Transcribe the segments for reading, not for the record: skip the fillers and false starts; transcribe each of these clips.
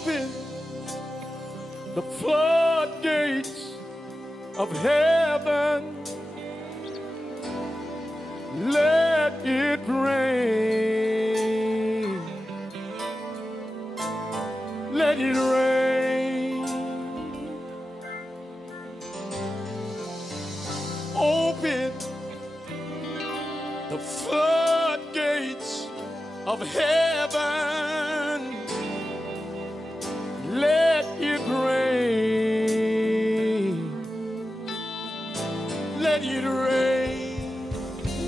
Open the floodgates of heaven. Let it rain. Let it rain. Open the floodgates of heaven. Let it rain. Let it rain.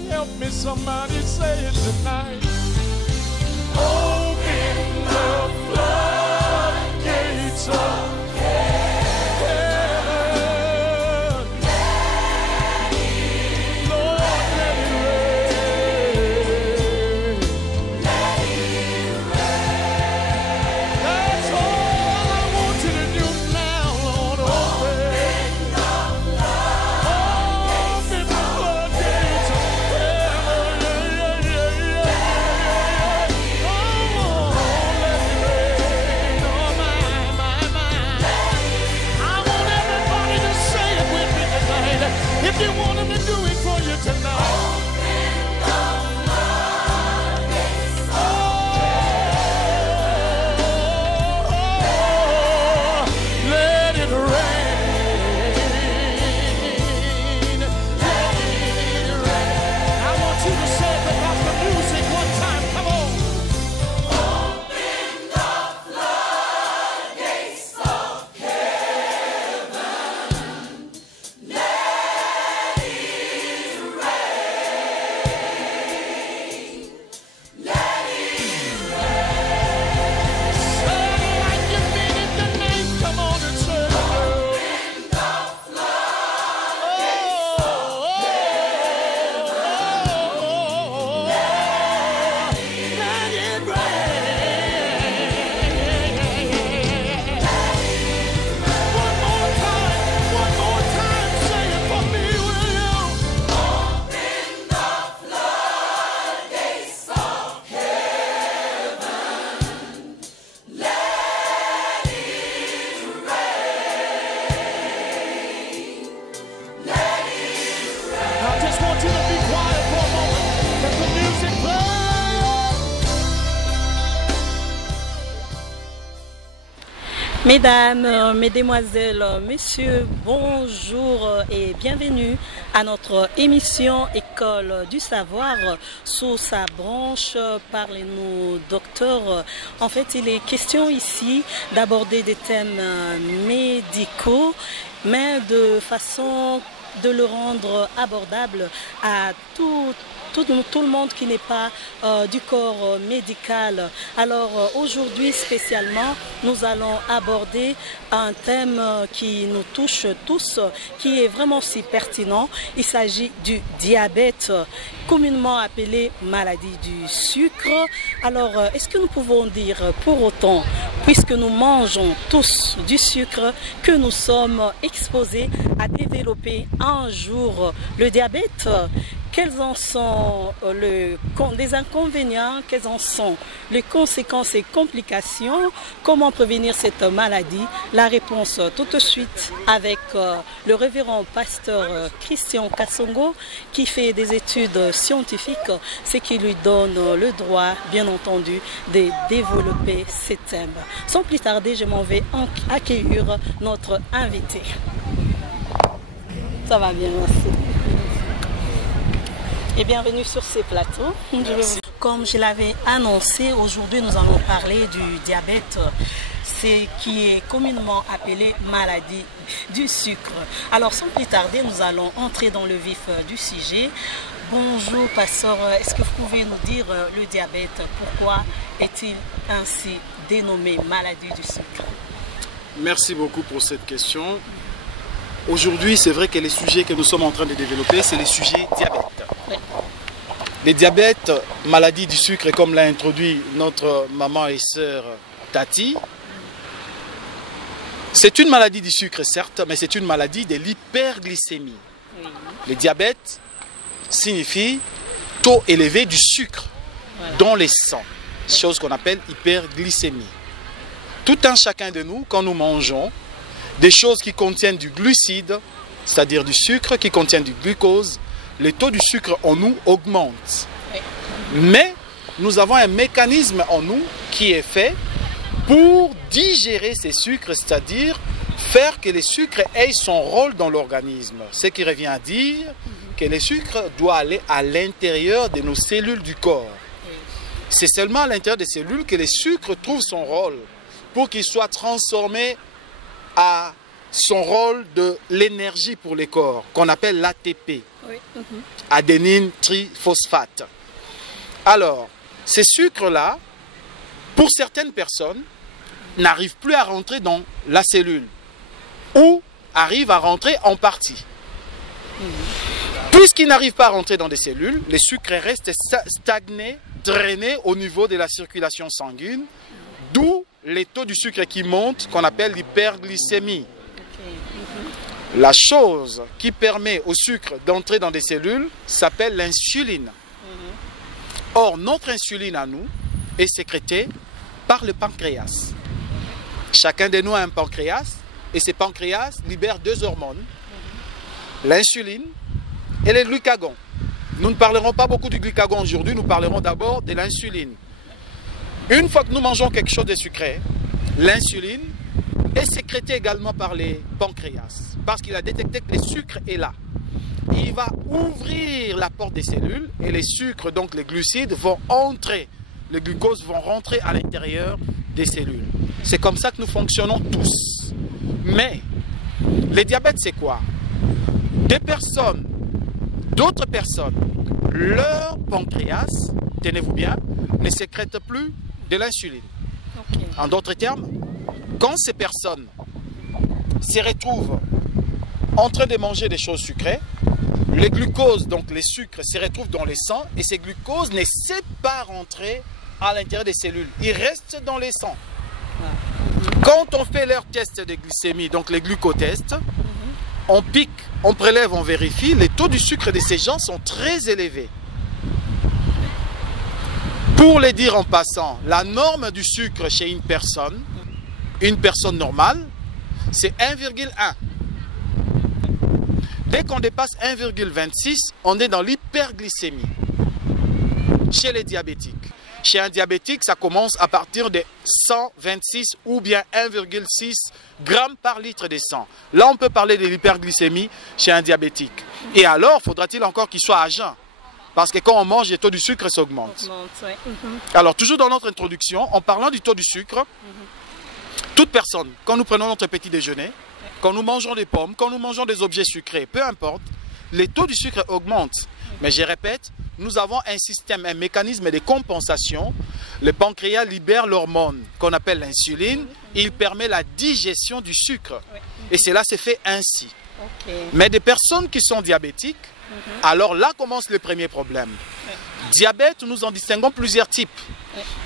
Help me, somebody say it tonight. Open the floodgates of Mesdames, Mesdemoiselles, Messieurs, bonjour et bienvenue à notre émission École du Savoir sous sa branche Parlez-nous Docteur. En fait, il est question ici d'aborder des thèmes médicaux, mais de façon de le rendre abordable à tout le monde qui n'est pas du corps médical. Alors aujourd'hui spécialement, nous allons aborder un thème qui nous touche tous, qui est vraiment si pertinent. Il s'agit du diabète, communément appelé maladie du sucre. Alors est-ce que nous pouvons dire pour autant, puisque nous mangeons tous du sucre, que nous sommes exposés à développer un jour le diabète? Quels en sont les inconvénients, quelles en sont les conséquences et complications? Comment prévenir cette maladie? La réponse tout de suite avec le révérend pasteur Christian Kassongo qui fait des études scientifiques, ce qui lui donne le droit, bien entendu, de développer ces thèmes. Sans plus tarder, je m'en vais accueillir notre invité. Ça va bien, merci. Et bienvenue sur ces plateaux. Comme je l'avais annoncé, aujourd'hui nous allons parler du diabète, ce qui est communément appelé maladie du sucre. Alors sans plus tarder, nous allons entrer dans le vif du sujet. Bonjour pasteur, est-ce que vous pouvez nous dire le diabète, pourquoi est-il ainsi dénommé maladie du sucre? Merci beaucoup pour cette question. Aujourd'hui, c'est vrai que les sujets que nous sommes en train de développer, c'est les sujets diabète. Oui. Les diabètes, maladie du sucre, comme l'a introduit notre maman et sœur Tati, c'est une maladie du sucre, certes, mais c'est une maladie de l'hyperglycémie. Oui. Le diabète signifie taux élevé du sucre dans les sangs, chose qu'on appelle hyperglycémie. tout un chacun de nous, quand nous mangeons, des choses qui contiennent du glucide, c'est-à-dire du sucre, qui contiennent du glucose, les taux du sucre en nous augmentent. Mais nous avons un mécanisme en nous qui est fait pour digérer ces sucres, c'est-à-dire faire que les sucres aient son rôle dans l'organisme. Ce qui revient à dire que les sucres doivent aller à l'intérieur de nos cellules du corps. C'est seulement à l'intérieur des cellules que les sucres trouvent son rôle pour qu'ils soient transformés à son rôle de l'énergie pour les corps, qu'on appelle l'ATP, adénine triphosphate. Alors, ces sucres-là, pour certaines personnes, n'arrivent plus à rentrer dans la cellule ou arrivent à rentrer en partie. Puisqu'ils n'arrivent pas à rentrer dans des cellules, les sucres restent stagnés, drainés au niveau de la circulation sanguine, d'où les taux du sucre qui montent, qu'on appelle l'hyperglycémie. La chose qui permet au sucre d'entrer dans des cellules s'appelle l'insuline. Or, notre insuline à nous est sécrétée par le pancréas. Chacun de nous a un pancréas et ce pancréas libère deux hormones, l'insuline et le glucagon. Nous ne parlerons pas beaucoup du glucagon aujourd'hui, nous parlerons d'abord de l'insuline. Une fois que nous mangeons quelque chose de sucré, l'insuline est sécrétée également par les pancréas parce qu'il a détecté que le sucre est là. Il va ouvrir la porte des cellules et les sucres, donc les glucides, vont entrer. Les glucoses vont rentrer à l'intérieur des cellules. C'est comme ça que nous fonctionnons tous. Mais, le diabète, c'est quoi? D'autres personnes, leur pancréas, tenez-vous bien, ne sécrète plus de l'insuline. En d'autres termes, quand ces personnes se retrouvent en train de manger des choses sucrées, les glucoses, donc les sucres, se retrouvent dans les sangs et ces glucoses ne savent pas rentrer à l'intérieur des cellules. Ils restent dans les sangs. Quand on fait leur test de glycémie, donc les glucotests, on pique, on prélève, on vérifie, les taux du sucre de ces gens sont très élevés. Pour les dire en passant, la norme du sucre chez une personne normale, c'est 1,1. Dès qu'on dépasse 1,26, on est dans l'hyperglycémie. Chez les diabétiques. Chez un diabétique, ça commence à partir de 126 ou bien 1,6 grammes par litre de sang. Là, on peut parler de l'hyperglycémie chez un diabétique. Et alors, faudra-t-il encore qu'il soit à jeun? Parce que quand on mange, les taux du sucre s'augmentent. Alors, toujours dans notre introduction, en parlant du taux du sucre, toute personne, quand nous prenons notre petit déjeuner, quand nous mangeons des pommes, quand nous mangeons des objets sucrés, peu importe, les taux du sucre augmentent. Mais je répète, nous avons un système, un mécanisme de compensation. Le pancréas libère l'hormone qu'on appelle l'insuline. Il permet la digestion du sucre. Et cela se fait ainsi. Mais des personnes qui sont diabétiques, alors là commence le premier problème. Diabète, nous en distinguons plusieurs types.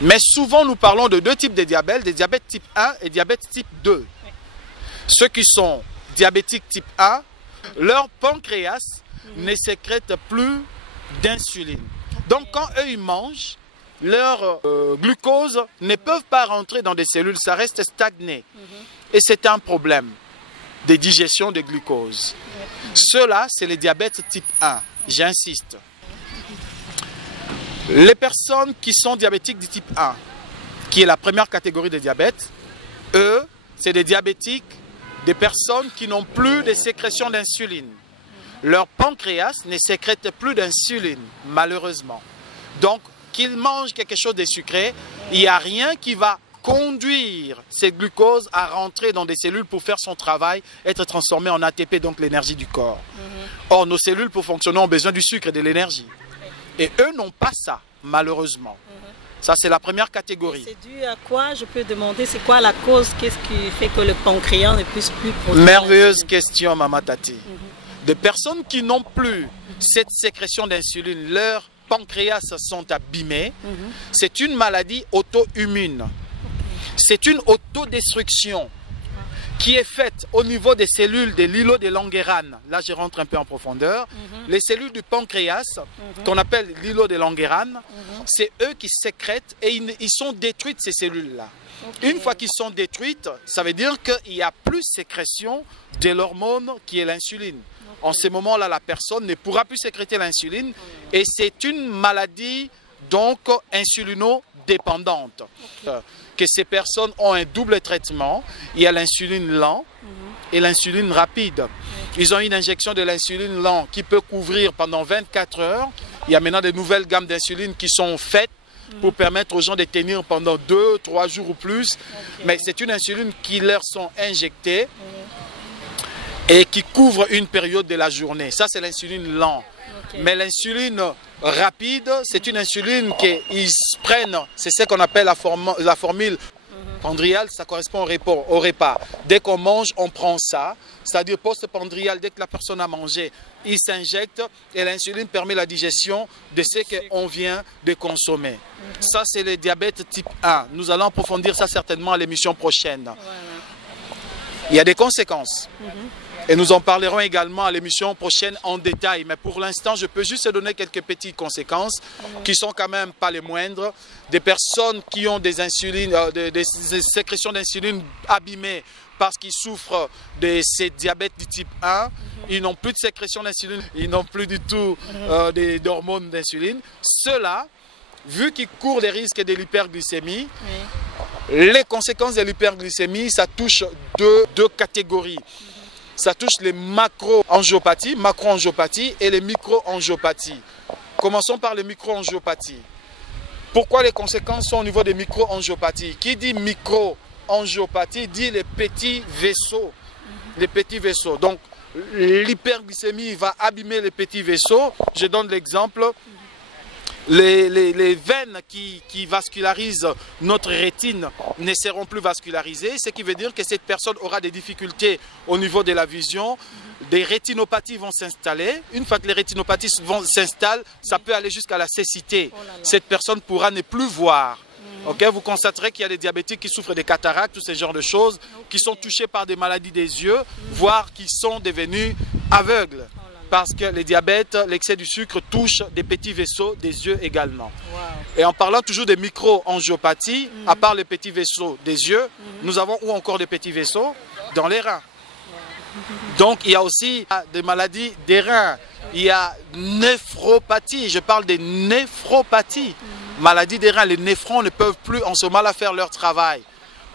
Mais souvent, nous parlons de deux types de diabète, des diabètes type 1 et diabète type 2. Ceux qui sont diabétiques type 1, leur pancréas ne sécrète plus d'insuline. Donc quand eux ils mangent, leur glucose ne peuvent pas rentrer dans des cellules, ça reste stagné. Et c'est un problème de digestion de glucose. Ceux-là, c'est les diabètes type 1, j'insiste. Les personnes qui sont diabétiques du type 1, qui est la première catégorie de diabète, eux, c'est des diabétiques, des personnes qui n'ont plus de sécrétion d'insuline. Leur pancréas ne sécrète plus d'insuline, malheureusement. Donc, qu'ils mangent quelque chose de sucré, il n'y a rien qui va conduire ces glucoses à rentrer dans des cellules pour faire son travail, être transformé en ATP, donc l'énergie du corps. Or, nos cellules, pour fonctionner, ont besoin du sucre et de l'énergie. Et eux n'ont pas ça, malheureusement. Ça, c'est la première catégorie. C'est dû à quoi? Je peux demander, c'est quoi la cause? Qu'est-ce qui fait que le pancréas ne puisse plus produire? Merveilleuse question, Maman Tati. Des personnes qui n'ont plus cette sécrétion d'insuline, leurs pancréas sont abîmés. C'est une maladie auto-immune. C'est une autodestruction qui est faite au niveau des cellules de l'îlot de Langerhans. Là, je rentre un peu en profondeur. Les cellules du pancréas, qu'on appelle l'îlot de Langerhans, c'est eux qui sécrètent et ils sont détruites, ces cellules-là. Une fois qu'ils sont détruites, ça veut dire qu'il n'y a plus sécrétion de l'hormone qui est l'insuline. En ce moment-là, la personne ne pourra plus sécréter l'insuline et c'est une maladie donc insulino-dépendante. Que ces personnes ont un double traitement. Il y a l'insuline lent et l'insuline rapide. Ils ont une injection de l'insuline lent qui peut couvrir pendant 24 heures. Il y a maintenant de nouvelles gammes d'insuline qui sont faites pour permettre aux gens de tenir pendant 2, 3 jours ou plus. Mais c'est une insuline qui leur sont injectées et qui couvre une période de la journée. Ça, c'est l'insuline lent. Mais l'insuline rapide, c'est une insuline qu'ils prennent, c'est ce qu'on appelle la formule pandriale, ça correspond au repas. Dès qu'on mange, on prend ça, c'est-à-dire post-pandrial, dès que la personne a mangé, il s'injecte et l'insuline permet la digestion de ce qu'on vient de consommer. Ça, c'est le diabète type 1. Nous allons approfondir ça certainement à l'émission prochaine. Voilà. Il y a des conséquences. Et nous en parlerons également à l'émission prochaine en détail. Mais pour l'instant, je peux juste donner quelques petites conséquences qui sont quand même pas les moindres. Des personnes qui ont des insulines, des sécrétions d'insuline abîmées parce qu'ils souffrent de ces diabètes du type 1. Ils n'ont plus de sécrétion d'insuline, ils n'ont plus du tout d'hormones d'insuline. Ceux-là, vu qu'ils courent les risques de l'hyperglycémie, les conséquences de l'hyperglycémie, ça touche deux catégories. Ça touche les macro-angiopathies et les micro-angiopathies. Commençons par les micro-angiopathies. Pourquoi les conséquences sont au niveau des micro-angiopathies? Qui dit micro-angiopathie dit les petits vaisseaux. Les petits vaisseaux. Donc, l'hyperglycémie va abîmer les petits vaisseaux. Je donne l'exemple. Les veines qui vascularisent notre rétine ne seront plus vascularisées, ce qui veut dire que cette personne aura des difficultés au niveau de la vision. Des rétinopathies vont s'installer. Une fois que les rétinopathies s'installent, ça peut aller jusqu'à la cécité. Cette personne pourra ne plus voir. Okay, vous constaterez qu'il y a des diabétiques qui souffrent des cataractes, tous ces genres de choses, qui sont touchés par des maladies des yeux, voire qui sont devenus aveugles. Parce que le diabète, l'excès du sucre touche des petits vaisseaux des yeux également. Et en parlant toujours des micro-angiopathies, à part les petits vaisseaux des yeux, nous avons où encore des petits vaisseaux? Dans les reins. Donc il y a aussi des maladies des reins. Il y a néphropathie, je parle des néphropathies. Maladie des reins, les néphrons ne peuvent plus en ce moment-là faire leur travail.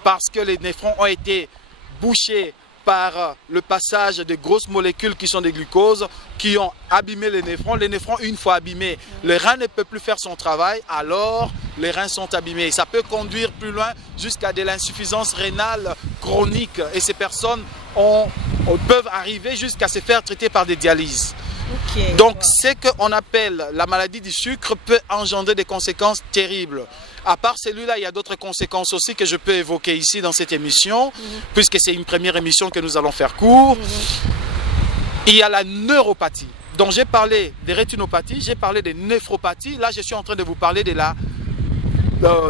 Parce que les néphrons ont été bouchés par le passage de grosses molécules qui sont des glucoses, qui ont abîmé les néphrons. Les néphrons, une fois abîmés, le rein ne peut plus faire son travail, alors les reins sont abîmés. Ça peut conduire plus loin jusqu'à de l'insuffisance rénale chronique. Et ces personnes peuvent arriver jusqu'à se faire traiter par des dialyses. Donc, ce qu'on appelle la maladie du sucre peut engendrer des conséquences terribles. À part celui-là, il y a d'autres conséquences aussi que je peux évoquer ici dans cette émission, puisque c'est une première émission que nous allons faire court. Il y a la neuropathie. Donc, j'ai parlé des rétinopathies, j'ai parlé des néphropathies. Là, je suis en train de vous parler de la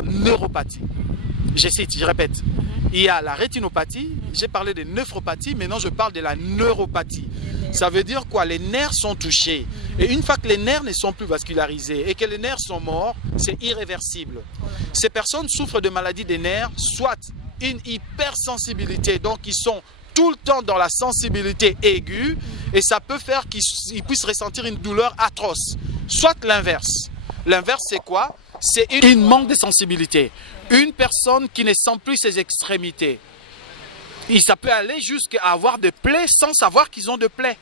neuropathie. Je répète. Il y a la rétinopathie, j'ai parlé des néphropathies, maintenant je parle de la neuropathie. Ça veut dire quoi? Les nerfs sont touchés. Et une fois que les nerfs ne sont plus vascularisés et que les nerfs sont morts, c'est irréversible. Ces personnes souffrent de maladies des nerfs, soit une hypersensibilité, donc ils sont tout le temps dans la sensibilité aiguë, et ça peut faire qu'ils puissent ressentir une douleur atroce. Soit l'inverse. L'inverse, c'est quoi? C'est une manque de sensibilité. Une personne qui ne sent plus ses extrémités. Et ça peut aller jusqu'à avoir des plaies sans savoir qu'ils ont des plaies.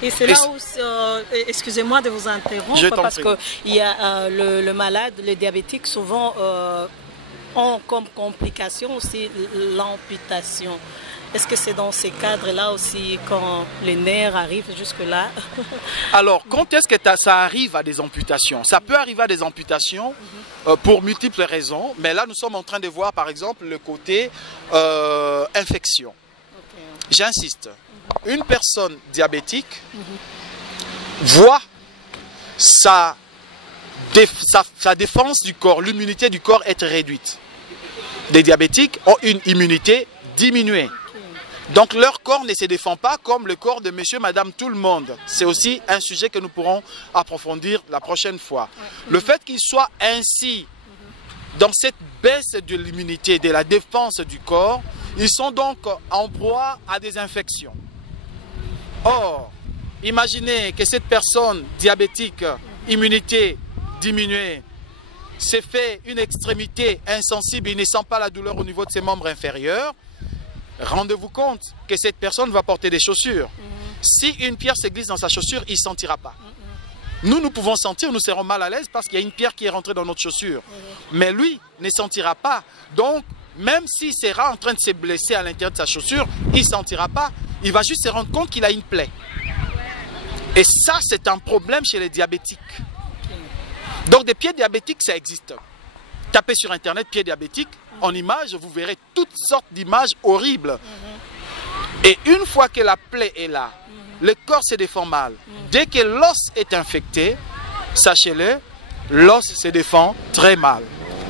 Et c'est là où, excusez-moi de vous interrompre, parce qu'il y a le malade, les diabétiques, souvent ont comme complication aussi l'amputation. Est-ce que c'est dans ces cadres-là aussi quand les nerfs arrivent jusque-là? Alors, quand est-ce que ça arrive à des amputations? Ça peut arriver à des amputations pour multiples raisons, mais là nous sommes en train de voir par exemple le côté infection. J'insiste, une personne diabétique voit sa défense du corps, l'immunité du corps être réduite. Les diabétiques ont une immunité diminuée. Donc leur corps ne se défend pas comme le corps de monsieur, madame, tout le monde. C'est aussi un sujet que nous pourrons approfondir la prochaine fois. Le fait qu'ils soient ainsi dans cette baisse de l'immunité, de la défense du corps, ils sont donc en proie à des infections. Or, imaginez que cette personne diabétique, immunité diminuée, s'est fait une extrémité insensible, il ne sent pas la douleur au niveau de ses membres inférieurs. Rendez-vous compte que cette personne va porter des chaussures. Si une pierre se glisse dans sa chaussure, il ne sentira pas. Nous pouvons sentir, nous serons mal à l'aise parce qu'il y a une pierre qui est rentrée dans notre chaussure. Mais lui ne sentira pas. Donc, même s'il sera en train de se blesser à l'intérieur de sa chaussure, il ne sentira pas. Il va juste se rendre compte qu'il a une plaie. Et ça, c'est un problème chez les diabétiques. Donc, des pieds diabétiques, ça existe. Tapez sur Internet pieds diabétiques. En images, vous verrez toutes sortes d'images horribles. Et une fois que la plaie est là, le corps se défend mal. Dès que l'os est infecté, sachez-le, l'os se défend très mal.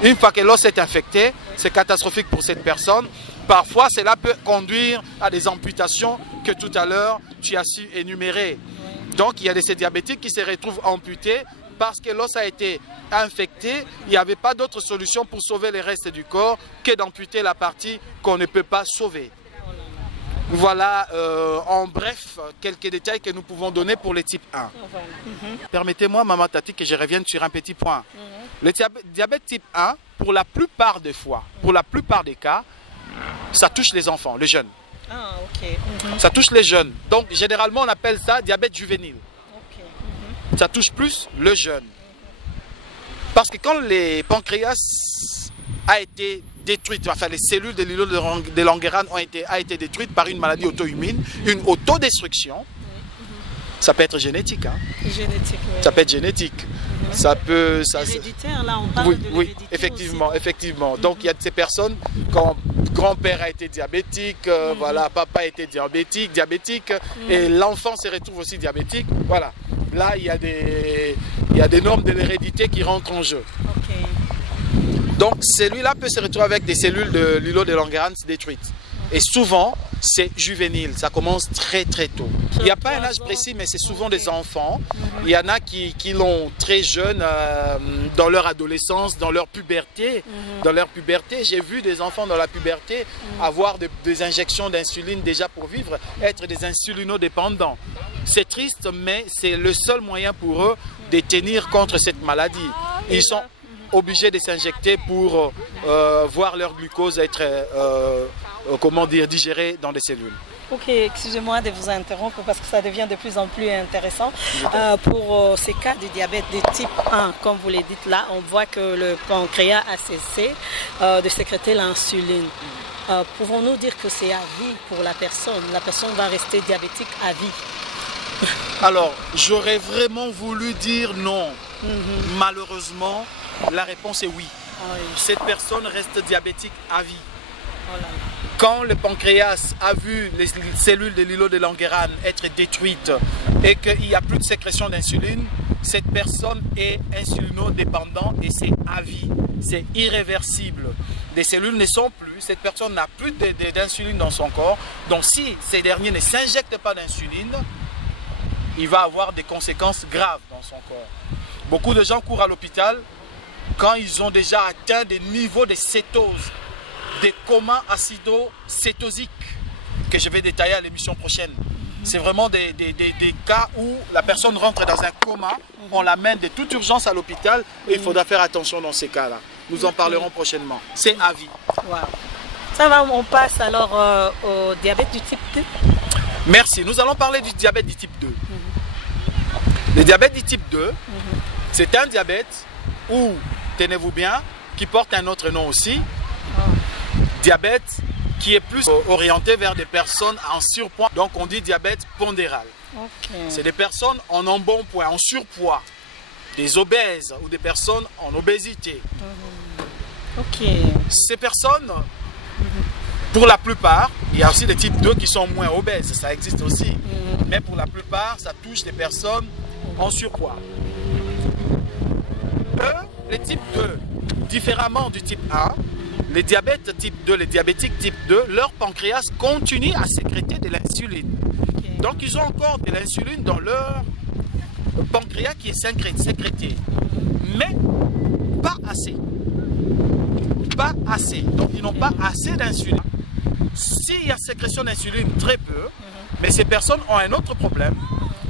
Une fois que l'os est infecté, c'est catastrophique pour cette personne. Parfois, cela peut conduire à des amputations que tout à l'heure, tu as su énumérer. Donc, il y a des diabétiques qui se retrouvent amputés parce que l'os a été infecté. Il n'y avait pas d'autre solution pour sauver les restes du corps que d'amputer la partie qu'on ne peut pas sauver. Voilà, en bref, quelques détails que nous pouvons donner pour le type 1. Permettez-moi, Maman Tati, que je revienne sur un petit point. Le diabète type 1, pour la plupart des fois, pour la plupart des cas, ça touche les enfants, les jeunes. Ah, ok. Ça touche les jeunes. Donc, généralement, on appelle ça diabète juvénile. Ça touche plus le jeune. Parce que quand les pancréas a été détruite, enfin les cellules de l'îlot de Langerhans a été détruites par une maladie auto-immune, une autodestruction, ça peut être génétique. Hein. Génétique, oui. Ça peut être génétique. Ça peut... Héréditaire, là on parle de l'hérédité effectivement, aussi. effectivement. Donc il y a de ces personnes, quand grand-père a été diabétique, voilà, papa a été diabétique, et l'enfant se retrouve aussi diabétique, voilà. Là, il y a des normes de l'hérédité qui rentrent en jeu. Donc, celui-là peut se retrouver avec des cellules de l'îlot de Langerhans détruites. Et souvent, c'est juvénile. Ça commence très très tôt. Il n'y a pas un âge précis, mais c'est souvent des enfants. Il y en a qui l'ont très jeune, dans leur adolescence, dans leur puberté. Dans leur puberté, j'ai vu des enfants dans la puberté avoir des injections d'insuline déjà pour vivre, être des insulinodépendants. C'est triste, mais c'est le seul moyen pour eux de tenir contre cette maladie. Ils sont obligés de s'injecter pour voir leur glucose être digérée dans des cellules. Ok, excusez-moi de vous interrompre parce que ça devient de plus en plus intéressant. Pour ces cas de diabète de type 1, comme vous l'avez dit là, on voit que le pancréas a cessé de sécréter l'insuline. Pouvons-nous dire que c'est à vie pour la personne? La personne va rester diabétique à vie? Alors, j'aurais vraiment voulu dire non. Malheureusement, la réponse est oui. Cette personne reste diabétique à vie. Quand le pancréas a vu les cellules de l'îlot de Langerhans être détruites et qu'il n'y a plus de sécrétion d'insuline, cette personne est insulinodépendante et c'est à vie. C'est irréversible. Les cellules ne sont plus, cette personne n'a plus d'insuline dans son corps. Donc si ces derniers ne s'injectent pas d'insuline, il va avoir des conséquences graves dans son corps. Beaucoup de gens courent à l'hôpital quand ils ont déjà atteint des niveaux de cétose, des comas acido-cétosiques que je vais détailler à l'émission prochaine. C'est vraiment des cas où la personne rentre dans un coma, on l'amène de toute urgence à l'hôpital et il faudra faire attention dans ces cas-là. Nous en parlerons prochainement. C'est à vie. Wow. Ça va, on passe alors au diabète du type 2. Merci. Nous allons parler du diabète du type 2. Le diabète du type 2, c'est un diabète où, tenez-vous bien, qui porte un autre nom aussi. Diabète qui est plus orienté vers des personnes en surpoids. Donc on dit diabète pondéral. C'est des personnes en embonpoint, en surpoids, des obèses ou des personnes en obésité. Ces personnes, pour la plupart, il y a aussi des types 2 qui sont moins obèses, ça existe aussi. Mais pour la plupart, ça touche des personnes en surpoids. Le type 2, différemment du type 1, les diabètes type 2, les diabétiques type 2, leur pancréas continue à sécréter de l'insuline. Donc ils ont encore de l'insuline dans leur pancréas qui est sécrété. Mais pas assez. Pas assez. Donc ils n'ont pas assez d'insuline. S'il y a sécrétion d'insuline, très peu. Mais ces personnes ont un autre problème.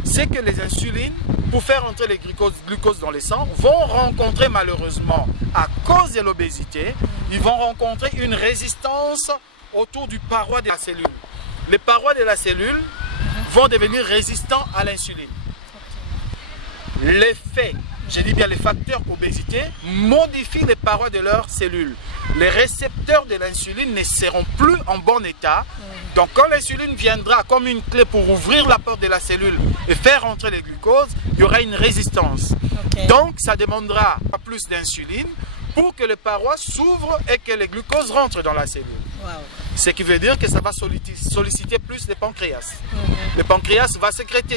C'est que les insulines, pour faire entrer les glucoses dans les sangs, vont rencontrer malheureusement, à cause de l'obésité, ils vont rencontrer une résistance autour du paroi de la cellule. Les parois de la cellule vont devenir résistants à l'insuline. L'effet, je dis bien les facteurs obésité, modifient les parois de leurs cellules. Les récepteurs de l'insuline ne seront plus en bon état. Donc quand l'insuline viendra comme une clé pour ouvrir la porte de la cellule et faire entrer les glucoses, il y aura une résistance. Donc ça demandera plus d'insuline pour que les parois s'ouvrent et que les glucoses rentrent dans la cellule. Ce qui veut dire que ça va solliciter plus le pancréas. Le pancréas va sécréter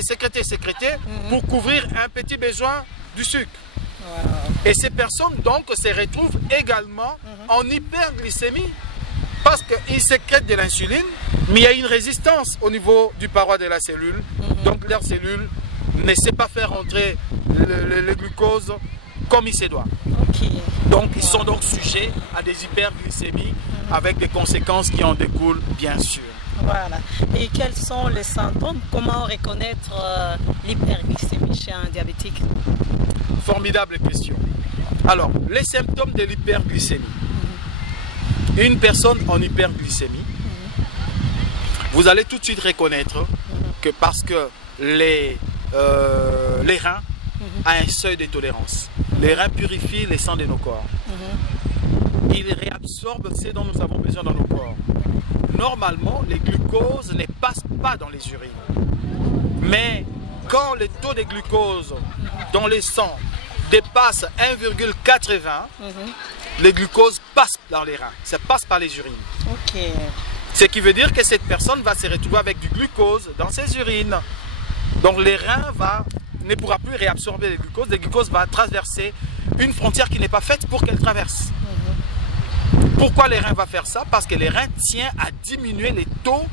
pour couvrir un petit besoin du sucre. Et ces personnes donc se retrouvent également en hyperglycémie parce qu'ils sécrètent de l'insuline, mais il y a une résistance au niveau du paroi de la cellule. Donc leur cellule ne sait pas faire entrer le glucose comme il se doit. Donc ils sont donc sujets à des hyperglycémies avec des conséquences qui en découlent bien sûr. Voilà. Et quels sont les symptômes? Comment reconnaître l'hyperglycémie chez un diabétique? Formidable question. Alors, les symptômes de l'hyperglycémie. Une personne en hyperglycémie, vous allez tout de suite reconnaître que parce que les reins ont un seuil de tolérance. Les reins purifient les sangs de nos corps. Ils réabsorbent ce dont nous avons besoin dans nos corps. Normalement, les glucoses ne passent pas dans les urines. Mais quand le taux de glucose dans les sangs dépasse 1,80, les glucoses passent dans les reins. Ça passe par les urines. Ce qui veut dire que cette personne va se retrouver avec du glucose dans ses urines. Donc les reins ne pourra plus réabsorber les glucoses. Le glucose va traverser une frontière qui n'est pas faite pour qu'elle traverse. Pourquoi les reins vont faire ça? Parce que les reins tiennent à diminuer les taux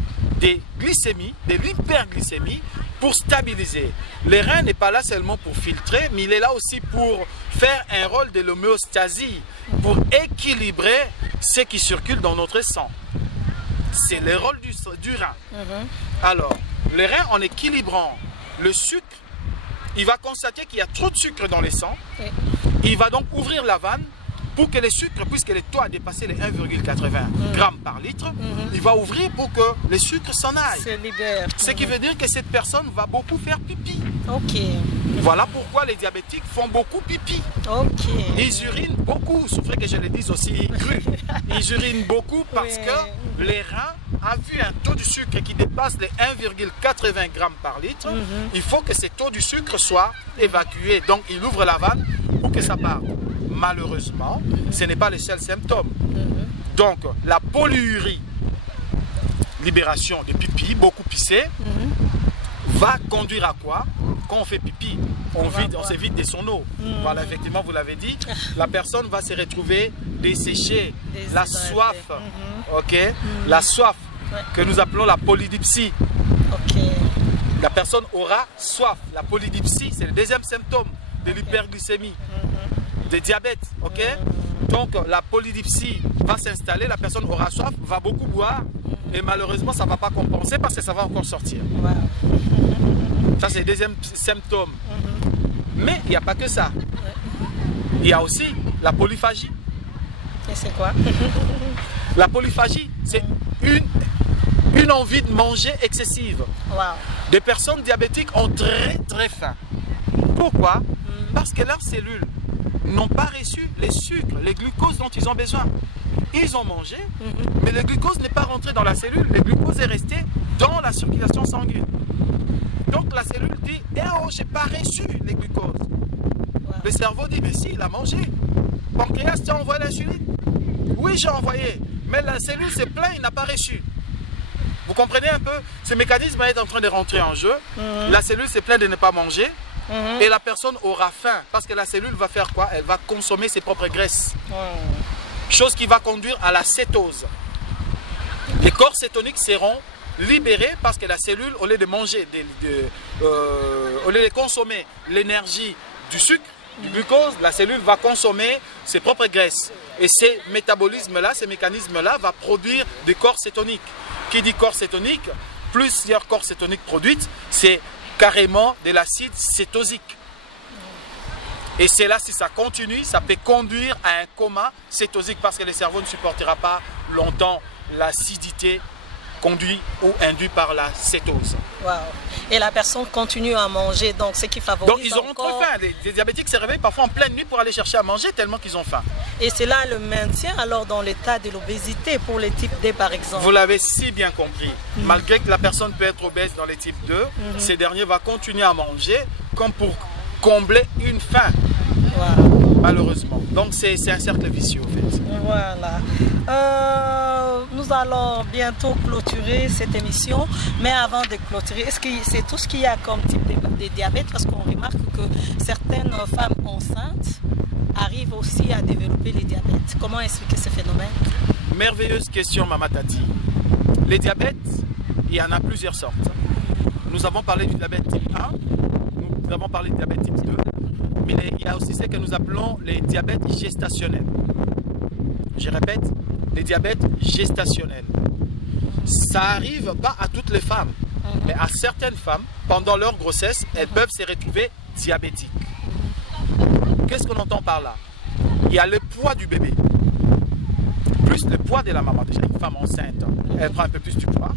de glycémie, de l'hyperglycémie, pour stabiliser. Les reins n'est pas là seulement pour filtrer, mais il est là aussi pour faire un rôle de l'homéostasie, pour équilibrer ce qui circule dans notre sang. C'est le rôle du rein. Alors, les reins, en équilibrant le sucre, il va constater qu'il y a trop de sucre dans les sangs. Il va donc ouvrir la vanne pour que les sucres, puisque le taux a dépassé les 1,80 grammes par litre, il va ouvrir pour que les sucres s'en aillent. Ce qui veut dire que cette personne va beaucoup faire pipi. Voilà pourquoi les diabétiques font beaucoup pipi. Ils urinent beaucoup, sauf que je le dise aussi cru. Ils urinent beaucoup parce que les reins, a vu un taux de sucre qui dépasse les 1,80 grammes par litre. Il faut que ce taux du sucre soit évacué. Donc il ouvre la vanne pour que ça parte. Malheureusement, ce n'est pas le seul symptôme. Donc, la polyurie, libération de pipi, beaucoup pisser, va conduire à quoi? Quand on fait pipi, on se vide de son eau. Voilà, effectivement, vous l'avez dit. La personne va se retrouver desséchée, la soif, la soif, que nous appelons la polydipsie. La personne aura soif. La polydipsie, c'est le deuxième symptôme de l'hyperglycémie. De diabète, donc la polydipsie va s'installer, la personne aura soif, va beaucoup boire et malheureusement ça ne va pas compenser parce que ça va encore sortir. Ça c'est le deuxième symptôme. Mais il n'y a pas que ça. Il y a aussi la polyphagie. Et c'est quoi? La polyphagie, c'est une envie de manger excessive. Des personnes diabétiques ont très faim. Pourquoi? Parce que leurs cellules n'ont pas reçu les sucres, les glucoses dont ils ont besoin. Ils ont mangé, mais le glucose n'est pas rentré dans la cellule, le glucose est resté dans la circulation sanguine. Donc la cellule dit « Eh oh, je n'ai pas reçu les glucoses ». Le cerveau dit « Mais si, il a mangé. Pancréas, tu as envoyé l'insuline ». « Oui, j'ai envoyé, mais la cellule s'est plainte, il n'a pas reçu ». Vous comprenez un peu? Ce mécanisme est en train de rentrer en jeu. La cellule s'est plainte de ne pas manger. Et la personne aura faim parce que la cellule va faire quoi? Elle va consommer ses propres graisses. chose qui va conduire à la cétose. Les corps cétoniques seront libérés parce que la cellule, au lieu de manger, au lieu de consommer l'énergie du sucre, du glucose, la cellule va consommer ses propres graisses. Et ces métabolismes-là, ces mécanismes-là, vont produire des corps cétoniques. Qui dit corps cétonique, plusieurs corps cétoniques produits, c'est carrément de l'acide cétosique. Et c'est là, si ça continue, ça peut conduire à un coma cétosique parce que le cerveau ne supportera pas longtemps l'acidité conduite ou induite par la cétose. Wow. Et la personne continue à manger, donc ce qui favorise. Donc ils auront trop faim. Les diabétiques se réveillent parfois en pleine nuit pour aller chercher à manger tellement qu'ils ont faim. Et cela le maintient alors dans l'état de l'obésité pour les types D par exemple. Vous l'avez si bien compris. Malgré que la personne peut être obèse dans les types 2, ces derniers vont continuer à manger comme pour combler une faim. Wow. Malheureusement. Donc c'est un cercle vicieux en fait. Voilà. Nous allons bientôt clôturer cette émission, mais avant de clôturer, est-ce que c'est tout ce qu'il y a comme type de diabète? Parce qu'on remarque que certaines femmes enceintes arrivent aussi à développer les diabètes. Comment expliquer ce phénomène? Merveilleuse question, Maman Tati. Les diabètes, il y en a plusieurs sortes. Nous avons parlé du diabète type 1, nous avons parlé du diabète type 2, mais il y a aussi ce que nous appelons les diabètes gestationnels. Je répète, les diabètes gestationnels. Ça arrive pas à toutes les femmes, mais à certaines femmes, pendant leur grossesse, elles peuvent se retrouver diabétiques. Qu'est-ce qu'on entend par là? Il y a le poids du bébé, plus le poids de la maman. Déjà, une femme enceinte, elle prend un peu plus du poids.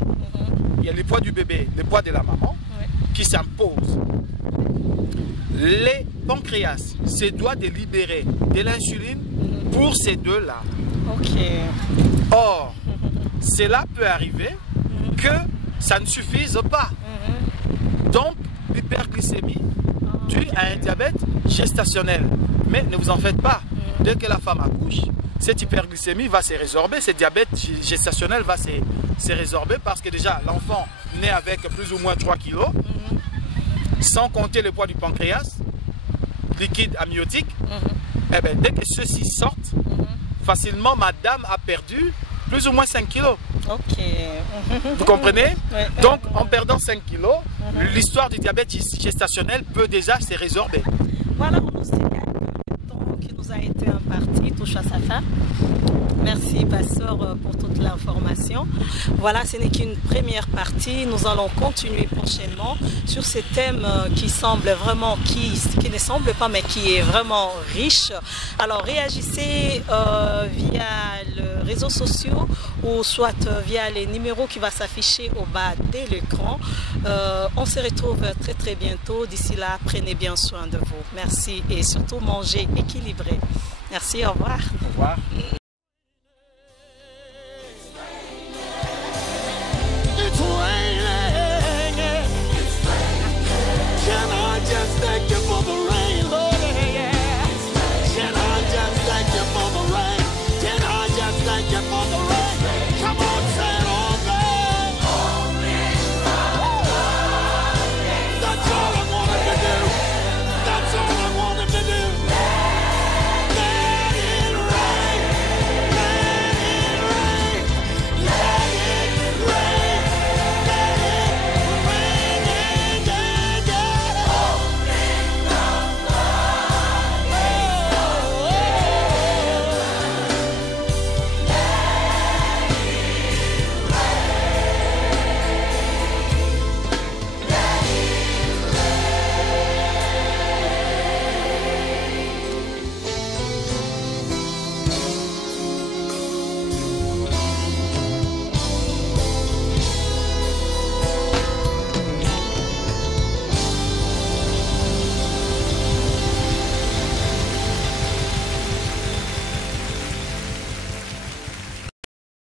Il y a le poids du bébé, le poids de la maman, qui s'impose. Les pancréas se doivent de libérer de l'insuline pour ces deux-là. Or, cela peut arriver que ça ne suffise pas. Donc, l'hyperglycémie due à un diabète gestationnel. Mais ne vous en faites pas. Dès que la femme accouche, cette hyperglycémie va se résorber, ce diabète gestationnel va se résorber parce que déjà l'enfant naît avec plus ou moins 3 kilos, sans compter le poids du pancréas, liquide amniotique. Et bien, dès que ceux-ci sortent, facilement madame a perdu plus ou moins 5 kilos. Vous comprenez? Donc en perdant 5 kilos, l'histoire du diabète gestationnel peut déjà se résorber. Voilà, on sait que le temps qui nous a été imparti touche à sa fin. Merci, pasteur, pour toute l'information. Voilà, ce n'est qu'une première partie. Nous allons continuer prochainement sur ces thèmes qui semblent vraiment, qui ne semblent pas, mais qui est vraiment riche. Alors, réagissez via les réseaux sociaux ou soit via les numéros qui vont s'afficher au bas de l'écran. On se retrouve très très bientôt. D'ici là, prenez bien soin de vous. Merci et surtout mangez équilibré. Merci, au revoir. Au revoir.